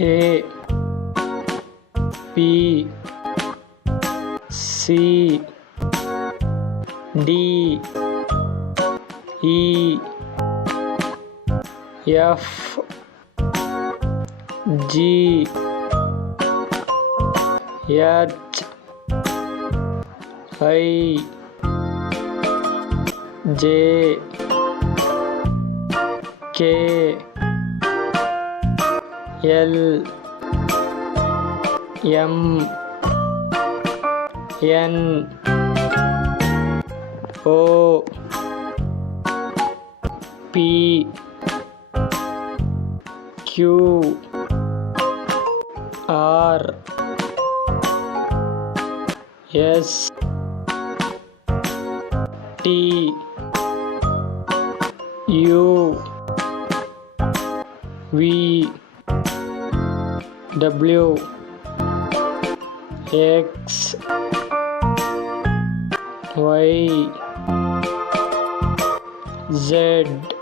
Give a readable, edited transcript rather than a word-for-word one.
A B C D E F G H I J K L M N O P Q R S T U V W X Y Z